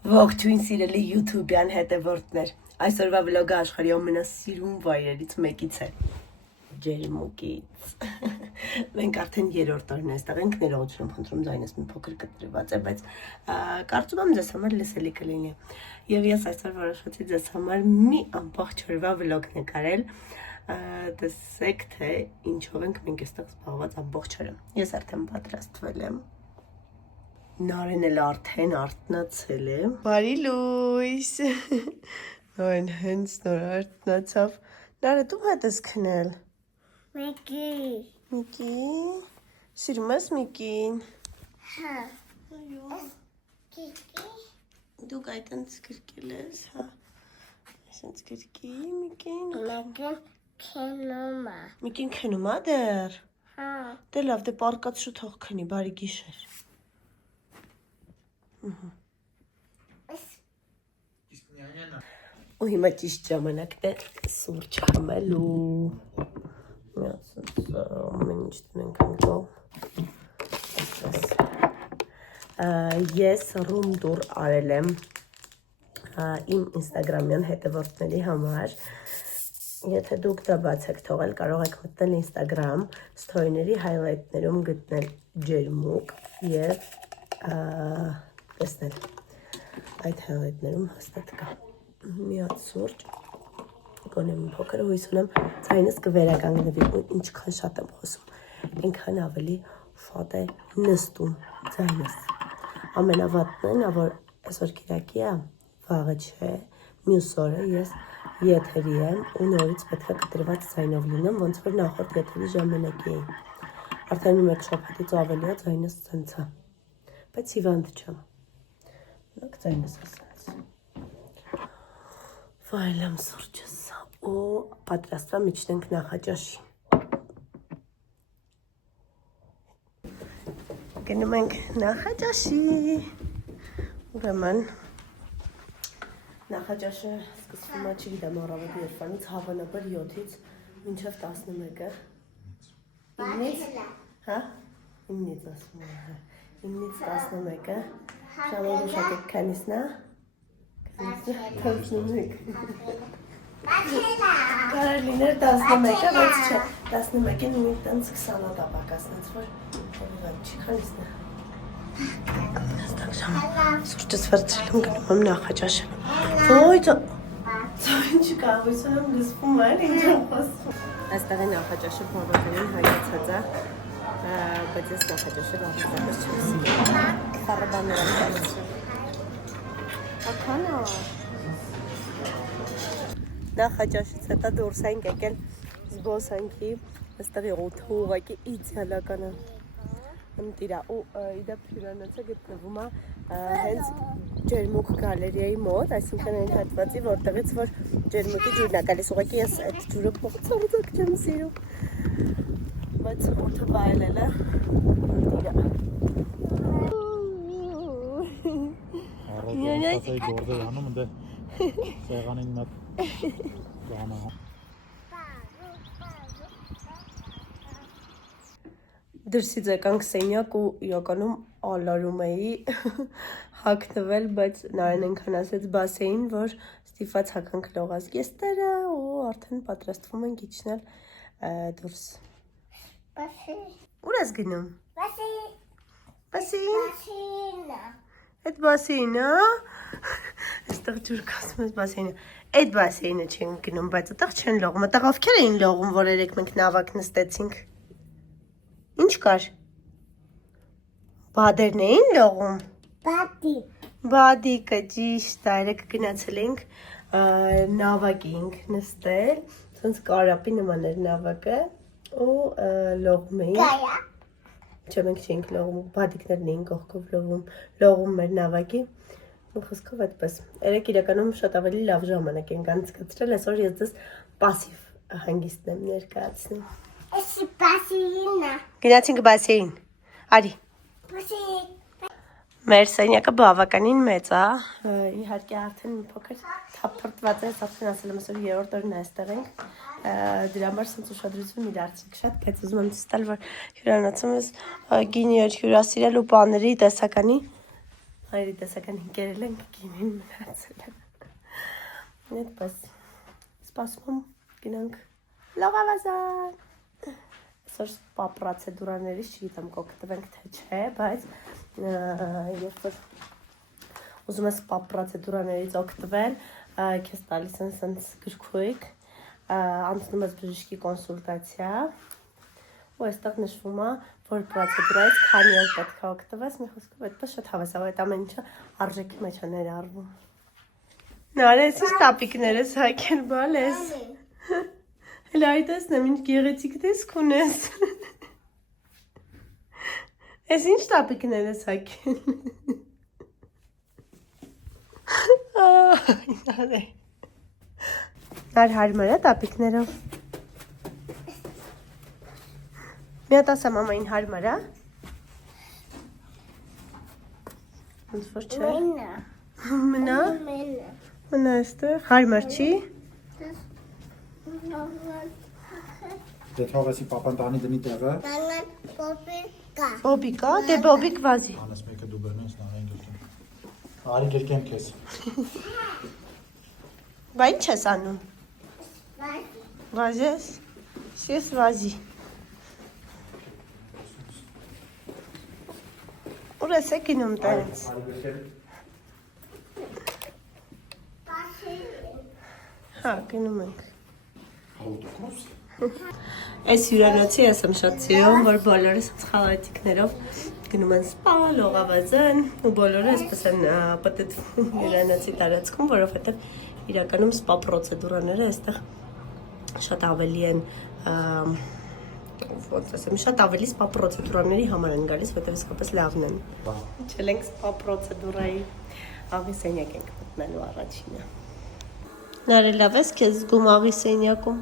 Ողջույն սիրելի YouTube-յան հետևորդներ, այսօրվա վլոգը աշխարհի ամենասիրուն վայրերից մեկից է, ջերմուկից, մենք արդեն երրորդ օրն այստեղ ենք, ներողություն եմ խնդրում, ձայնս մի փոքր կտրված է, բայց կարծում եմ ձեզ համար լսելի կլինի, և ես այսօր որոշեցի ձեզ համար մի ամբողջ օրվա վլոգ նկարել, տեսեք թե ինչով ենք մենք այստեղ զբաղված ամբողջ օրը, ես արդեն պատրաստվել եմ, Նարեն էլ արդեն արթնացել է։ Բարի լույս։ Նարեն հենց նոր արթնացավ։ Նարը դու հետ ես քնել։ Միկի։ Միկի։ Սիրում ես Միկին։ Հա։ Այո։ Կիկի։ Դու այդտենց գրկել ես, հա։ Այսպես գրկի Միկին։ Միկին քնում է։ Միկին քնում է դեռ։ Հա։ Դե լավ, դե պարկած շուտ թող քնի, բարի գիշեր։ Ու հիմա ճիշտ ժամանակն է սուրճ խմելու։ Ամեն ինչ դնենք անկով։ Ես ռում տուր արել եմ իմ ինստագրամյան հետևորդների համար։ Եթե դուք դա բաց եք թողել, կարող եք մտնել ինստագրամ, սթորիների հայլայթներում գտնել ջերմուկ և տեսնել այդ հայլայթներում հաստատ կա մի հատ սուրճ գոնե մի փոքր հույս ունեմ ձայնս կվերականգնվի ու ինչքան շատ եմ խոսում այնքան ավելի շատ է նստում ձայնս ամենավատն է որ այսօր կիրակի է վաղը չէ մյուս օրը ես եթերի եմ ու նորից պետք է կտրված ձայնով լինեմ ոնց որ նախորդ եթերի ժամանակի էի արդեն մեկ շաբաթից ավելի է ձայնս ցենց է բայց հիվանդ չեմ նոք ձայնս ասած վայելեմ սուրճս ու պատրաստվա միջնենք նախաճաշի գնում ենք նախաճաշի ուրեմն նախաճաշը սկսվում է չգիտեմ առավոտ երբանից հավանաբար 7-ից մինչև 11-ը 9-ից հա 9-ից ասում եմ 9-ից 11-ը ժամը ուշակեք քանիսն է 11 Կարար լիներ 11-ը, բայց չէ 11-ին մի տենց 20-ը դա պակասնեց, որ չի քանիսն է Աստակ ժամը սուրճս վրդրել եմ գնում եմ նախաճաշել Ոյ ծոյն չկա, հույսում եմ գզվում է, ինչ եմ խոսում Այստեղ է նախաճաշը բավականին հայացած է բայց ես նախաճաշել առնետապես չեմ սիրում Սառը բաներ եմ կարեցրել Ականա Նախաճաշից հետա դուրս ենք եկել զբոսանքի այստեղի օդը ուղղակի իդեալական է ընտիրա ու իդեպ հյուրանոցը գտնվում է հենց ջերմուկ գալերիայի մոտ այսինքն այն հատվածի որտեղից որ ջերմուկի ջուրն է գալիս ուղղակի ես այդ ջուրը փոխწարդակ չեմ սիրում բայց օդը վայելել է ընտիրա Առողջացայի գործը անում ընդ սեղանին մոտ գանա Դրսից եկանք սենյակ ու իրականում ալարում էի հագնվել, բայց Նարեն ենքան ասեց բասեին, որ ստիպված հագանք լողազգեստերը ու արդեն պատրաստվում ենք իջնել դուրս Ուր ես գնում? Բասեին? Այդ բասեինը, այստեղ ջուր կասում ես բասեինը, այդ բասեինը չեն գնում, բայց այդեղ չեն լողում, այդեղ ովքեր էին լողում, որ երեկ մենք նավակ նստեցինք, ինչ կար, բադերն էին լողում, բադիկը ճիշտ երեկ գնացել ենք նավակ էինք նստել, սենց կարապի նման էր նավակը ու լողում էինք, Չէ մենք չէինք լողում, բադիկներն էին կողքով լողում մեր նավակի ու խոսքով այդպես երեկ իրականում շատ ավելի լավ ժամանակ ենք անցկացրել այսօր ես ձեզ պասիվ հանգիստն եմ ներկայացնում Գնացինք բասեին Արի Մեր սենյակը բավականին մեծ է իհարկե արդեն մի փոքր թափրտված է արդեն ասել եմ այսօր երրորդ օրն այստեղ ենք դրա համար սենց ուշադրություն մի դարձրիք շատ, բայց ուզում եմ ցույց տալ, որ հյուրանոցում ես գինի էր հյուրասիրել ու պաների տեսականի Հայրի տեսական հինկերել ենք, կինին մնացել են։ Այդպես, սպասում գնանք լողավազան։ Այսօր սպա պրոցեդուրաներից չգիտեմ կօգտվենք թե չէ, բայց երբ որ ուզում ես սպա պրոցեդուրաներից օգտվել, քեզ տալիս են սենց գրքույկ, անցնում ես բժշկի կոնսուլտացիա, ու այստեղ նշվում է, որ պրոցեդուրայից քանի օր պետք է օգտվես, մի խոսքով այդպես շատ հավես է, այդ ամեն ինչը արժեքի մեջ է ներառվում։ Նարես ինչ տապիկներ ես հագել, բալես։ Հələ այ տեսնեմ ինչ գեղեցիկ տեսք ունես։ Ես ինչ տապիկներ ես հագել։ Նար հարմար է տապիկներով։ Մի հատ ասեմ ամային հարմար է։ Ոնց որ չէ։ Մնա։ Մնա այստեղ հարմար չի։ Դե թողեսի պապան տանի դնի տեղը։ Բոբիկա, դե բոբիկ վազի։ Անես մեկը դու բերնես նարին դուրս։ Արի գրկեմ քեզ։ Բա ինչ ես անում։ Վազես։ Ես վազի։ Ուր ես է գնում տենց։ Հա, գնում ենք։ Այս հյուրանոցի ես եմ շատ սիրում, որ բոլորը խալաթիկներով գնում են սպա, լողավազան ու բոլորը այսպես են պտտվում հյուրանոցի տարածքում, որովհետև իրականում սպա պրոցեդուրաները այստեղ շատ ավելի են, ոնց ասեմ, շատ ավելի սպա պրոցեդուրաների համար են գալիս, որտեղ իսկապես լավն են։ Իջել ենք սպա պրոցեդուրայի աղի սենյակ ենք մտնելու առաջինը։ Նարի լավ ես քեզ զգում աղի սենյակում։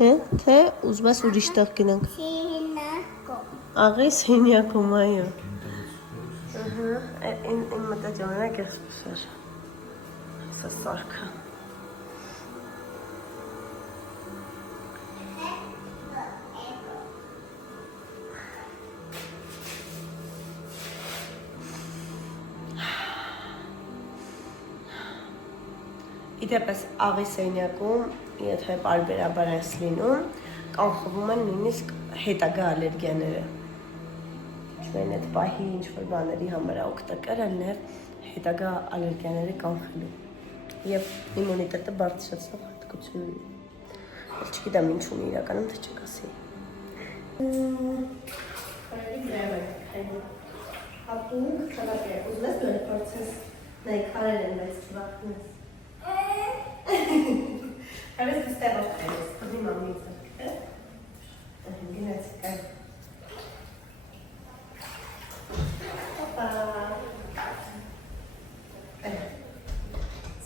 Հե, թե ուզում ես ուրիշ տեղ գնանք։ Աղի սենյակում, այո։ Իմ մտածողնակ ես սար։ Սա սարքը։ Իդեպս աղի սենյակում, եթե պարբերաբար ես լինում, կանխվում են նույնիսկ հետագա ալերգիաները։ Չմեն այդ պահի ինչ-որ բաների համար օգտակար է նաև հետագա ալերգիաները կանխելու։ Եվ իմունիտետը բարձրացնող հատկություն ունի։ Էլ չգիտեմ ինչ ունի իրականում, թե չեք ասի։ Հատունք, քարակե, ուզում ես դու էլ պրոցես նայ քարել են մեծ թվախնես։ Կարես դստեղ ողքայես, կզի մամին ծրկը, գնացի կար։ Հոպա։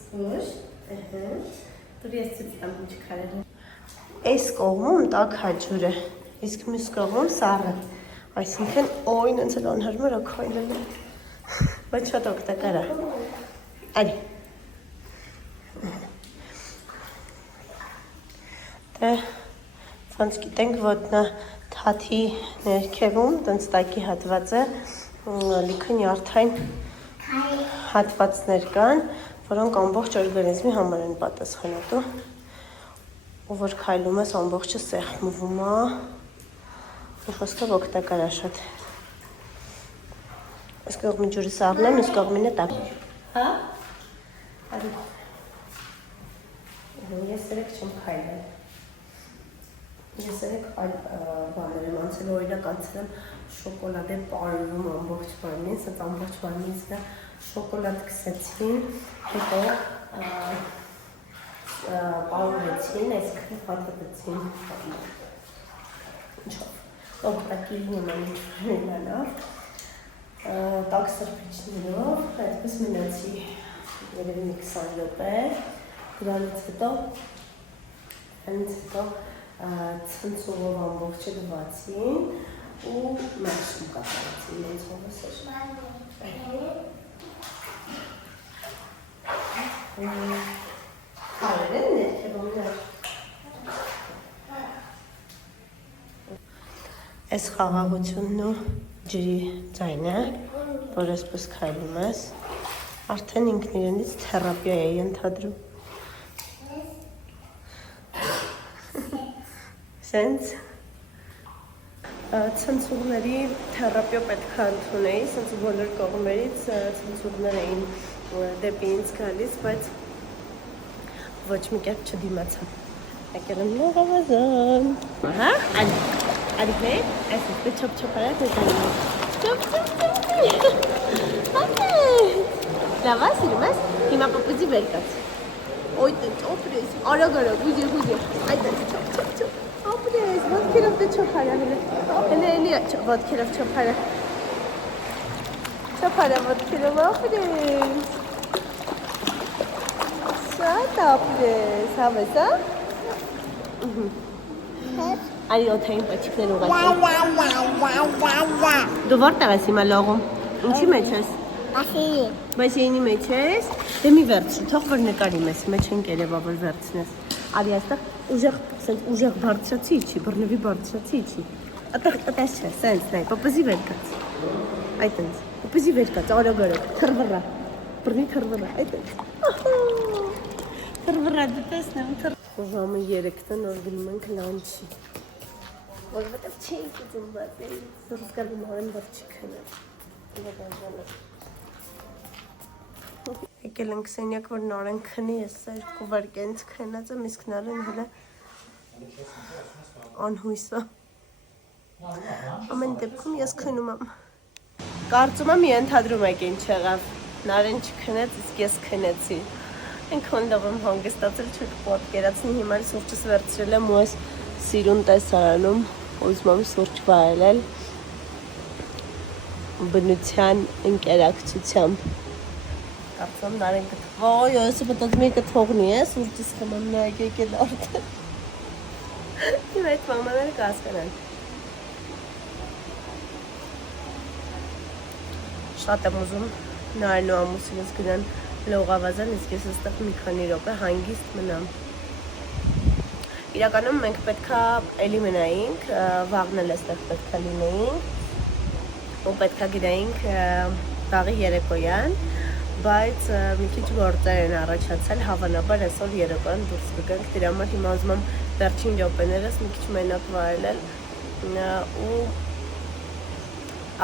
Սուշ, դուր ես ծիպ տամ ինչ կարել եմ։ Այս կողմում տակ հաջուր է, իսկ մյուս կողմում սառը, այսինքն օյն ընցել անհարմար ակայլել է, բայց շատ օգտակար է, արի։ Դե, ոնց գիտենք, ոտնա թաթի ներքևում, տենց տակի հատված է, լիքը նյարդային հատվածներ կան, որոնք ամբողջ օրգանիզմի համար են պատասխանատու, ու որ քայլում ես ամբողջը սեղմվում է, մի խոսքով օգտակար է շատ։ Այս կողմի ջուրը սառն է, մյուս կողմինը տակ։ Հա? Արի։ Ես երեք չեմ քայլել։ Ես երեք այլ բաներ եմ անցել, օրինակ անցել եմ շոկոլադ է պարուրում ամբողջ բանին, սենց ամբողջ բանից դա շոկոլադ կսեցին, հետո պարուրեցին, այսքան պատվտեցին ինչով, տոպտակի նման հենանավ, տակ սրպիչներով, այդպես մնացի երևի մի 20 րոպե, դրանից հետո ցնցողով ամբողջը գվացին ու մաշում կատարեցին ինձ հովս էր։ Հարեր են ներքևումներ։ Այս խաղաղությունն ու ջրի ձայնը որ այսպես քայլում ես, արդեն ինքն իրենից թերապիա է ենթադրում։ Սենց ցնցուրների թերապիա պետք է ընդունեի, սենց բոլոր կողմերից ցնցուրներ էին դեպի ինձ գալիս, բայց ոչ մի կերպ չդիմացա։ Եկել եմ լողավազան։ Ահա, Արիք է, այսպես չոփ-չոփ արած է տանում։ Չոփ-չոփ։ Լավ, սիրում ես։ Հիմա պապուծի վեր կաց։ Ոյ տենց, օպրես, արագ-արագ, ուզի, այդ տենց, չոփ-չոփ։ Օպրես, ոտքերով դե չոփ արա հələ։ Էլի ոտքերով չոփ արա։ Չոփ արա ոտքերով, օպրես։ Շատ օպրես, հավես, հա։ Արի օթային պաչիկներ ուղղացրու։ Դու որտեղ ես հիմա լողում։ Ինչի մեջ ես։ Բասեինի մեջ ես։ Դե մի վերցրու, թող որ նկարի մեզ, մեջ ենք երևա որ վերցնես։ Արի այստեղ ուժեղ բարձրացի չի, բռնվի բարձրացի չի։ Այդտեղ չէ, սենց նայ, պապզի վեր կաց։ Այդտենց։ Պապզի վեր կաց, արագ-արագ, թռվռա։ Բռնի թռվռա, այդտենց։ Թռվռա դու տեսնեմ թռ։ Ժամը 3-ն նոր գնում ենք լանչի։ Որովհետև չէինք ուզում բացել, սուրս գալու նորեն որ չքնեմ։ Եկել ենք սենյակ, որ նորեն քնի, ես սա 2 վարկյանից քնած եմ, իսկ նարեն հələ անհույս է։ Ամեն դեպքում ես քնում եմ։ Կարծում եմ ենթադրում եք ինչ եղավ, նարեն չքնեց, իսկ ես քնեցի։ Այնքան լավ եմ հանգստացել, չեք պատկերացնի, հիմա սուրճս վերցրել եմ ու այս սիրուն տեսարանում ուզում եմ սուրճ վայելել բնության ընկերակցությամբ։ Կարծում եմ նարեն կթվոյ, ոսը պտած մի կթողնի է, սուրճս խմեմ նայք եկել արդեն։ Հիմա այդ մամաները կասկենան։ Շատ եմ ուզում նարեն ու ամուսինս գնան լողավազան, իսկ ես այստեղ մի քանի րոպե հանգիստ մնամ։ Իրականում մենք պետքա էլի մնայինք, վաղն էլ այստեղ պետքա լինեինք ու պետքա գնայինք վաղի երեկոյան, բայց մի քիչ գործեր են առաջացել, հավանաբար այսօր երեկոյան դուրս կգանք, դրա համար հիմա ուզում եմ վերջին րոպեներս մի քիչ մենակ վայելել ու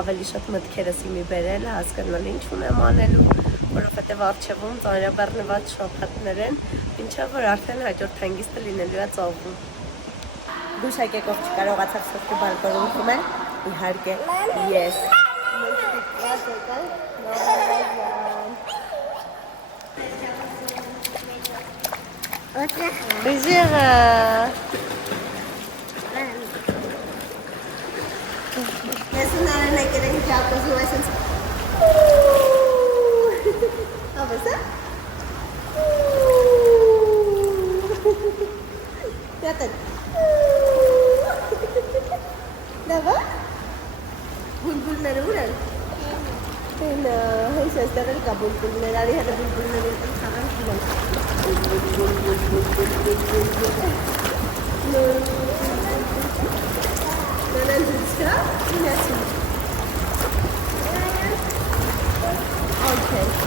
ավելի շատ մտքերս իմի բերել, հասկանալ ինչ ունեմ անելու, որովհետև առջևում ծանրաբեռնված շաբաթներ են, ինչը որ արդեն հաջորդ հանգիստը լինելու է ծովում։ Դուշ եկեք ով չկարողացավ սրտի բալկոնում խմել, իհարկե ես։ Բիզերը ես նարեն եկել ենք ջակոզի ու այսենց Հավես է? Դատեն Լավ է? Բուլբուլները ուր են? Հենց այստեղ էլ կա բուլբուլներ, արի հələ բուլբուլների հետ խաղանք Նանան դուրս կա, ինասին Okay.